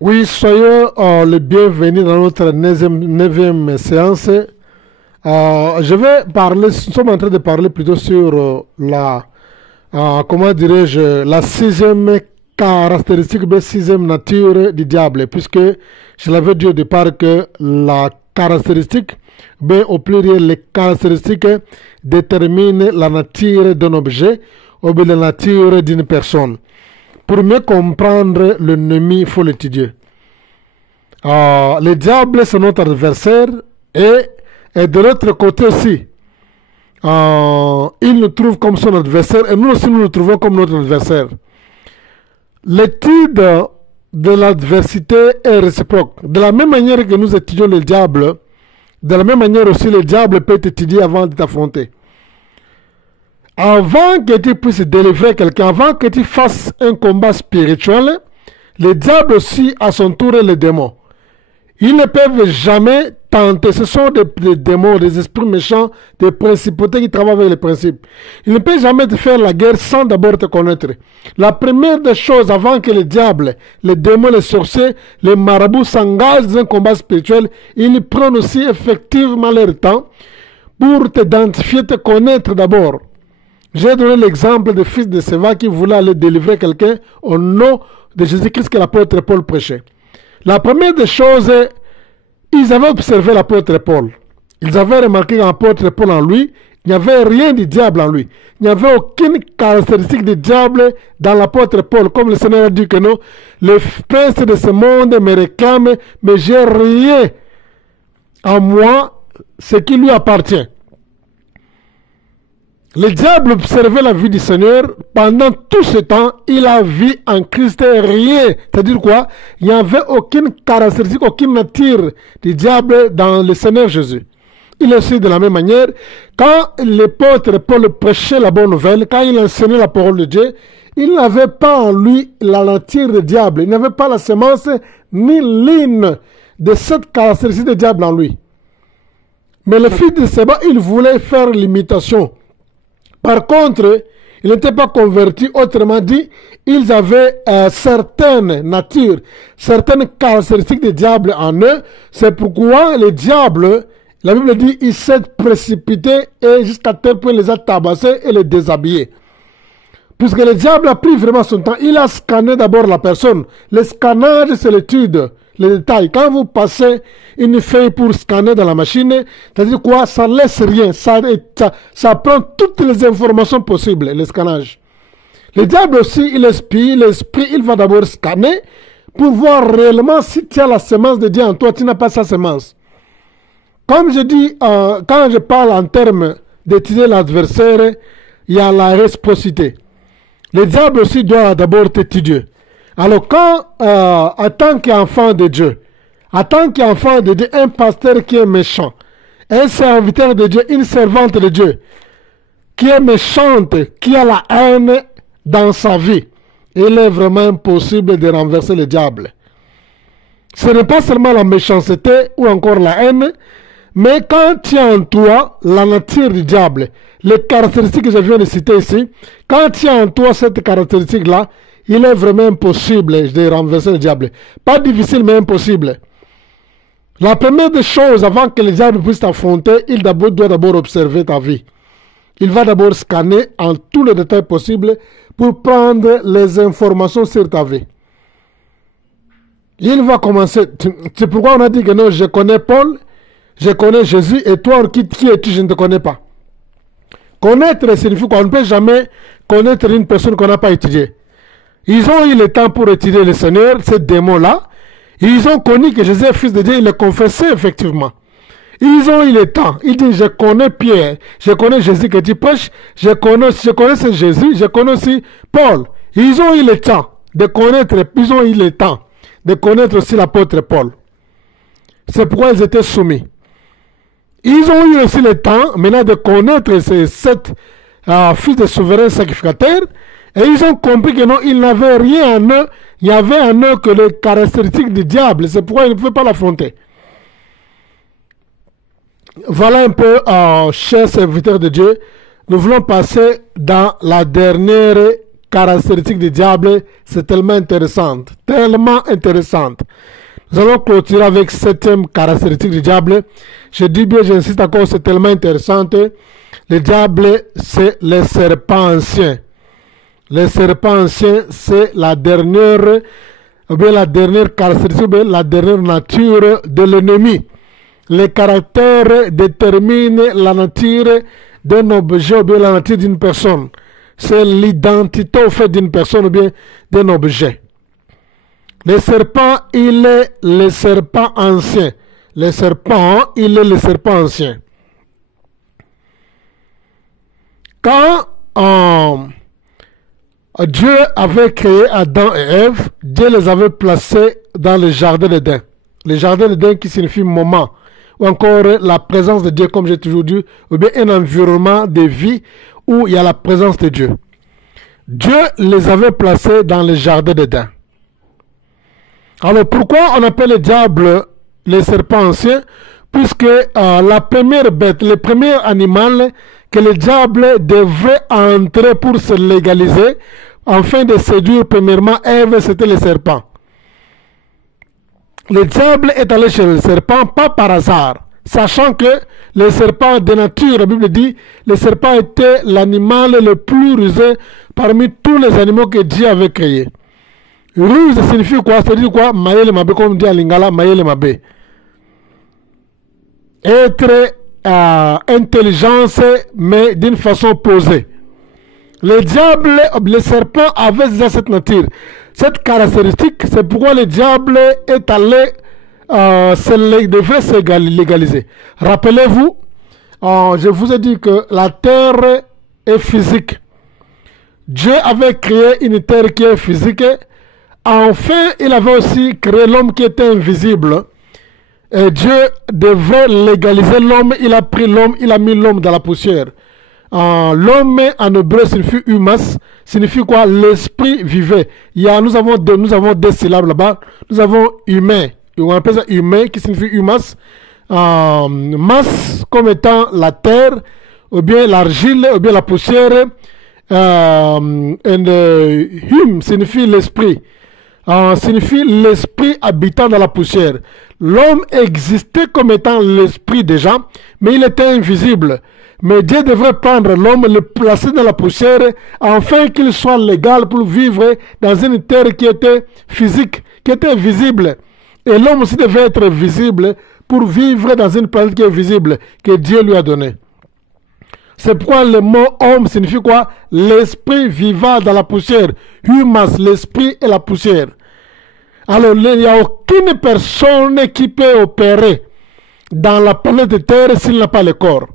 Oui, soyez les bienvenus dans notre neuvième séance. Je vais parler, nous sommes en train de parler plutôt sur comment dirais-je, la sixième caractéristique, la sixième nature du diable, puisque je l'avais dit au départ que la caractéristique, au pluriel, les caractéristiques déterminent la nature d'un objet ou bien la nature d'une personne. Pour mieux comprendre l'ennemi, il faut l'étudier. Le diable, c'est notre adversaire et de l'autre côté aussi, il nous trouve comme son adversaire et nous aussi nous le trouvons comme notre adversaire. L'étude de l'adversité est réciproque. De la même manière que nous étudions le diable, de la même manière aussi le diable peut t'étudier avant de t'affronter. Avant que tu puisses délivrer quelqu'un, avant que tu fasses un combat spirituel, le diable aussi à son tour est le démon. Ils ne peuvent jamais tenter. Ce sont des démons, des esprits méchants, des principautés qui travaillent avec les principes. Ils ne peuvent jamais te faire la guerre sans d'abord te connaître. La première des choses, avant que le diable, les démons, les sorciers, les marabouts s'engagent dans un combat spirituel, ils prennent aussi effectivement leur temps pour t'identifier, te connaître d'abord. J'ai donné l'exemple du fils de Séva qui voulait aller délivrer quelqu'un au nom de Jésus-Christ que l'apôtre Paul prêchait. La première des choses, ils avaient observé l'apôtre Paul. Ils avaient remarqué qu'en l'apôtre Paul en lui, il n'y avait rien du diable en lui. Il n'y avait aucune caractéristique du diable dans l'apôtre Paul. Comme le Seigneur a dit que non, le prince de ce monde me réclame, mais j'ai rien en moi, ce qui lui appartient. Le diable observait la vie du Seigneur. Pendant tout ce temps, il a vu en Christ rien. C'est-à-dire quoi? Il n'y avait aucune caractéristique, aucune nature du diable dans le Seigneur Jésus. Il est aussi de la même manière, quand l'apôtre Paul prêchait la bonne nouvelle, quand il enseignait la parole de Dieu, il n'avait pas en lui la nature du diable. Il n'avait pas la semence ni l'une de cette caractéristique du diable en lui. Mais le fils de Séba, il voulait faire l'imitation. Par contre, ils n'étaient pas convertis. Autrement dit, ils avaient certaines natures, certaines caractéristiques du diable en eux. C'est pourquoi le diable, la Bible dit, il s'est précipité et jusqu'à tel point les a tabassés et les déshabillés. Puisque le diable a pris vraiment son temps, il a scanné d'abord la personne. Le scannage, c'est l'étude, les détails. Quand vous passez une feuille pour scanner dans la machine, c'est-à-dire quoi? Ça ne laisse rien. Ça prend toutes les informations possibles, le scannage. Le diable aussi, il espie, l'esprit, il va d'abord scanner pour voir réellement si tu as la semence de Dieu en toi, tu n'as pas sa semence. Comme je dis, quand je parle en termes d'étudier l'adversaire, il y a la réciprocité. Le diable aussi doit d'abord t'étudier. Alors quand, en tant qu'enfant de Dieu, en tant qu'enfant de Dieu, un pasteur qui est méchant, un serviteur de Dieu, une servante de Dieu, qui est méchante, qui a la haine dans sa vie, il est vraiment impossible de renverser le diable. Ce n'est pas seulement la méchanceté ou encore la haine, mais quand tu as en toi la nature du diable, les caractéristiques que je viens de citer ici, quand tu as en toi cette caractéristique-là, il est vraiment impossible de renverser le diable. Pas difficile, mais impossible. La première des choses, avant que le diable puisse t'affronter, il doit d'abord observer ta vie. Il va d'abord scanner en tous les détails possibles pour prendre les informations sur ta vie. Il va commencer. C'est pourquoi on a dit que non, je connais Paul, je connais Jésus, et toi, qui es-tu? Je ne te connais pas. Connaître signifie qu'on ne peut jamais connaître une personne qu'on n'a pas étudiée. Ils ont eu le temps pour étudier le Seigneur, ces démons-là. Ils ont connu que Jésus est fils de Dieu, ils le confessaient effectivement. Ils ont eu le temps. Ils disent, je connais Pierre, je connais Jésus que tu prêches, je connais ce Jésus, je connais aussi Paul. Ils ont eu le temps de connaître, ils ont eu le temps de connaître aussi l'apôtre Paul. C'est pourquoi ils étaient soumis. Ils ont eu aussi le temps maintenant de connaître ces sept fils de souverain sacrificateurs. Et ils ont compris que non, ils n'avaient rien en eux. Il y avait en eux que les caractéristiques du diable. C'est pourquoi ils ne pouvaient pas l'affronter. Voilà un peu, chers serviteurs de Dieu. Nous voulons passer dans la dernière caractéristiques du diable, c'est tellement intéressant. Tellement intéressante. Nous allons clôturer avec 7e caractéristique du diable. Je dis bien, j'insiste encore, c'est tellement intéressant. Le diable, c'est le serpent ancien. Le serpent ancien, c'est la dernière, ou bien la dernière caractéristique, ou bien la dernière nature de l'ennemi. Les caractères déterminent la nature d'un objet ou bien la nature d'une personne. C'est l'identité au fait d'une personne ou bien d'un objet. Le serpent, il est le serpent ancien. Le serpent, il est le serpent ancien. Quand Dieu avait créé Adam et Ève, Dieu les avait placés dans le jardin d'Éden. Le jardin d'Éden qui signifie moment, ou encore la présence de Dieu, comme j'ai toujours dit, ou bien un environnement de vie où il y a la présence de Dieu. Dieu les avait placés dans le jardin d'Éden. Alors pourquoi on appelle le diable le serpent ancien? Puisque la première bête, le premier animal que le diable devrait entrer pour se légaliser, afin de séduire premièrement Ève, c'était le serpent. Le diable est allé chez le serpent, pas par hasard, sachant que le serpent de nature, la Bible dit, le serpent était l'animal le plus rusé parmi tous les animaux que Dieu avait créés. Ruse signifie quoi? C'est-à-dire quoi? Mayele mabe, comme dit à Lingala, mayele mabe. Être intelligence, mais d'une façon posée. Le diable, le serpent avait déjà cette nature, cette caractéristique. C'est pourquoi le diable est allé devait se légaliser. Rappelez-vous, je vous ai dit que la terre est physique. Dieu avait créé une terre qui est physique. Enfin, il avait aussi créé l'homme qui était invisible. Et Dieu devait légaliser l'homme. Il a pris l'homme, il a mis l'homme dans la poussière. L'homme en hébreu signifie humas, signifie quoi? L'esprit vivait. Nous avons deux syllabes là-bas. Nous avons humain, on appelle ça humain qui signifie humas. Mas comme étant la terre, ou bien l'argile, ou bien la poussière. Hum signifie l'esprit. Signifie l'esprit habitant dans la poussière. L'homme existait comme étant l'esprit déjà, mais il était invisible. Mais Dieu devrait prendre l'homme, le placer dans la poussière, afin qu'il soit légal pour vivre dans une terre qui était physique, qui était visible. Et l'homme aussi devait être visible pour vivre dans une planète qui est visible, que Dieu lui a donnée. C'est pourquoi le mot homme signifie quoi? L'esprit vivant dans la poussière. Humas, l'esprit et la poussière. Alors, il n'y a aucune personne qui peut opérer dans la planète Terre s'il n'a pas le corps.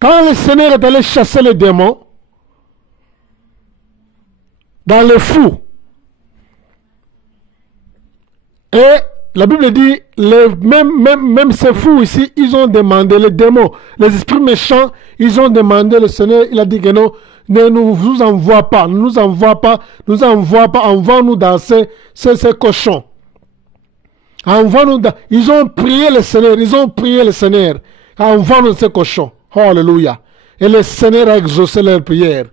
Quand le Seigneur est allé chasser les démons dans les fous, et la Bible dit, même ces fous ici, ils ont demandé, les démons, les esprits méchants, ils ont demandé le Seigneur, il a dit que non, ne nous envoie pas, envoie-nous dans ces cochons. Ils ont prié le Seigneur, envoie-nous dans ces cochons. Alléluia. Et le Seigneur a exaucé leur prière.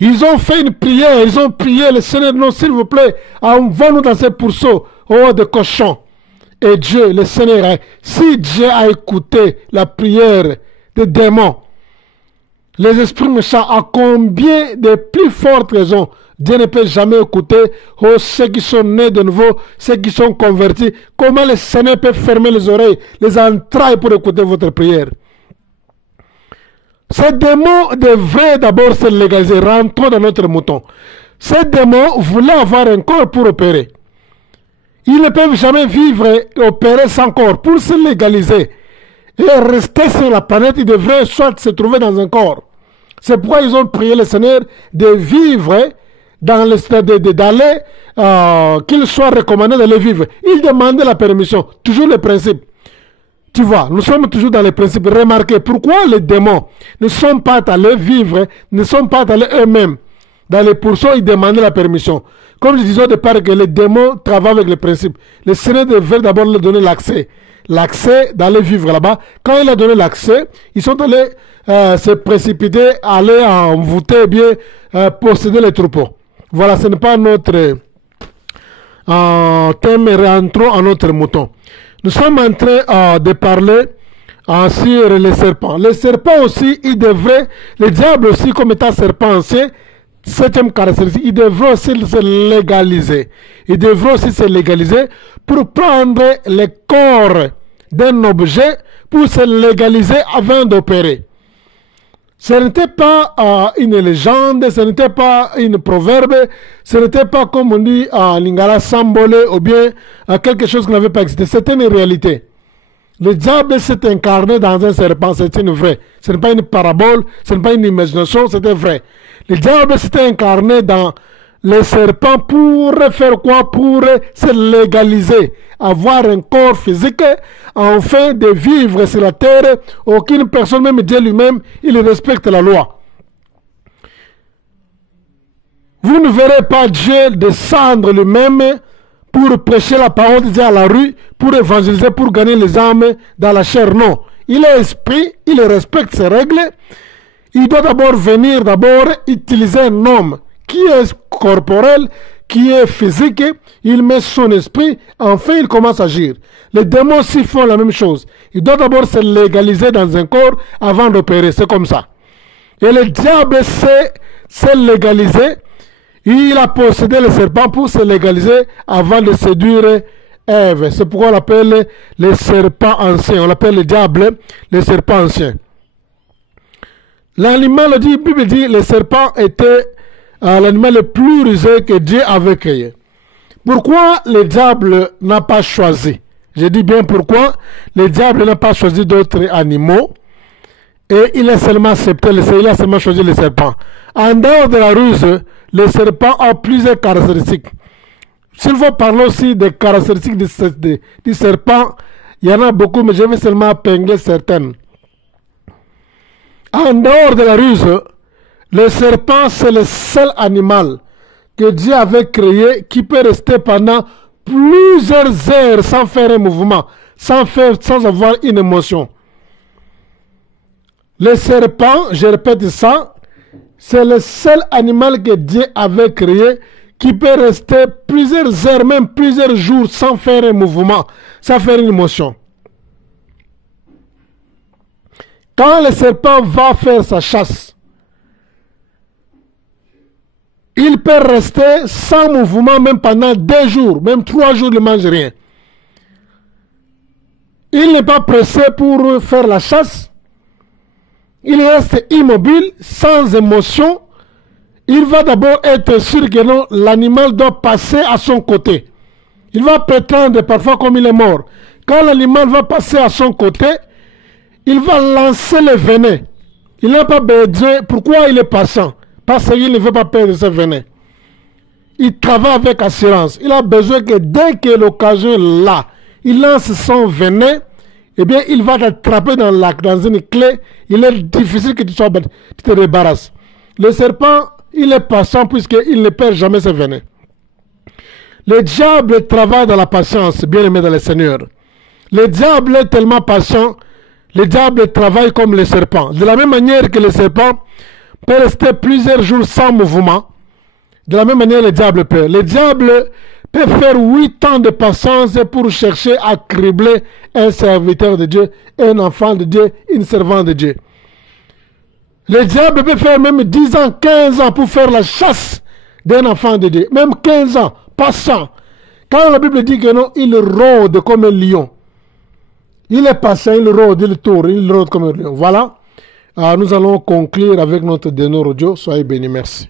Ils ont fait une prière, ils ont prié le Seigneur, non, s'il vous plaît, envoie-nous dans ces pourceaux, de cochons. Et Dieu, le Seigneur, si Dieu a écouté la prière des démons, les esprits méchants, à combien de plus fortes raisons Dieu ne peut jamais écouter ceux qui sont nés de nouveau, ceux qui sont convertis. Comment le Seigneur peut fermer les oreilles, les entrailles pour écouter votre prière? Ces démons devraient d'abord se légaliser. Rentrons dans notre mouton. Ces démons voulaient avoir un corps pour opérer. Ils ne peuvent jamais vivre et opérer sans corps. Pour se légaliser et rester sur la planète, ils devraient soit se trouver dans un corps. C'est pourquoi ils ont prié le Seigneur de vivre dans le stade d'aller, qu'il soit recommandé d'aller vivre. Ils demandaient la permission. Toujours le principe. Tu vois, nous sommes toujours dans les principes. Remarquez pourquoi les démons ne sont pas allés vivre, ne sont pas allés eux-mêmes. Dans les pourceaux, ils demandaient la permission. Comme je disais au départ que les démons travaillent avec les principes. Le Seigneur devait d'abord leur donner l'accès. L'accès d'aller vivre là-bas. Quand il a donné l'accès, ils sont allés se précipiter, aller envoûter, bien posséder les troupeaux. Voilà, ce n'est pas notre thème, rentrons à notre mouton. Nous sommes en train de parler sur les serpents. Les serpents aussi, ils devraient, le diable aussi comme étant serpent ancien, septième caractéristique, il devrait aussi se légaliser. Il devrait aussi se légaliser pour prendre le corps d'un objet pour se légaliser avant d'opérer. Ce n'était pas une légende, ce n'était pas une proverbe, ce n'était pas comme on dit Lingala Sambolé ou bien quelque chose qui n'avait pas existé. C'était une réalité. Le diable s'est incarné dans un serpent, c'est une vraie. Ce n'est pas une parabole, ce n'est pas une imagination, c'était vrai. Le diable s'est incarné dans les serpents pour faire quoi? Pour se légaliser, avoir un corps physique, afin de vivre sur la terre. Aucune personne, même Dieu lui-même, il respecte la loi. Vous ne verrez pas Dieu descendre lui-même pour prêcher la parole de Dieu à la rue, pour évangéliser, pour gagner les âmes dans la chair. Non. Il est esprit, il respecte ses règles. Il doit d'abord venir, utiliser un homme qui est corporel, qui est physique. Il met son esprit, enfin il commence à agir. Les démons aussi font la même chose. Il doit d'abord se légaliser dans un corps avant d'opérer. C'est comme ça. Et le diable s'est légalisé. Il a possédé le serpent pour se légaliser avant de séduire Ève. C'est pourquoi on l'appelle le serpent ancien. On l'appelle le diable, le serpent ancien. L'animal, la Bible dit, le serpent était l'animal le plus rusé que Dieu avait créé. Pourquoi le diable n'a pas choisi? Je dis bien pourquoi le diable n'a pas choisi d'autres animaux et il a seulement accepté, il a seulement choisi le serpent. En dehors de la ruse, le serpent a plusieurs caractéristiques. S'il faut parler aussi des caractéristiques du serpent, il y en a beaucoup, mais je vais seulement épingler certaines. En dehors de la ruse, le serpent, c'est le seul animal que Dieu avait créé qui peut rester pendant plusieurs heures sans faire un mouvement, sans avoir une émotion. Le serpent, je répète ça, c'est le seul animal que Dieu avait créé qui peut rester plusieurs heures, même plusieurs jours sans faire un mouvement, sans faire une émotion. Quand le serpent va faire sa chasse, il peut rester sans mouvement même pendant 2 jours, même 3 jours, il ne mange rien. Il n'est pas pressé pour faire la chasse. Il reste immobile, sans émotion. Il va d'abord être sûr que non, l'animal doit passer à son côté. Il va prétendre parfois comme il est mort. Quand l'animal va passer à son côté, il va lancer le venin. Il n'a pas besoin. Pourquoi il est patient? Parce qu'il ne veut pas perdre ce venin. Il travaille avec assurance. Il a besoin que dès que l'occasion est là, il lance son venin, eh bien, il va t'attraper dans une clé. Il est difficile que tu te débarrasses. Le serpent, il est patient puisqu'il ne perd jamais ce venin. Le diable travaille dans la patience, bien aimé dans le Seigneur. Le diable est tellement patient, le diable travaille comme le serpent. De la même manière que le serpent peut rester plusieurs jours sans mouvement, de la même manière le diable peut. Le diable peut faire 8 ans de patience pour chercher à cribler un serviteur de Dieu, un enfant de Dieu, une servante de Dieu. Le diable peut faire même 10 ans, 15 ans pour faire la chasse d'un enfant de Dieu. Même 15 ans, patient. Quand la Bible dit que non, il rôde comme un lion. Il est patient, il rôde, il tourne, il rôde comme un lion. Voilà. Nous allons conclure avec notre dernier audio. Soyez bénis, merci.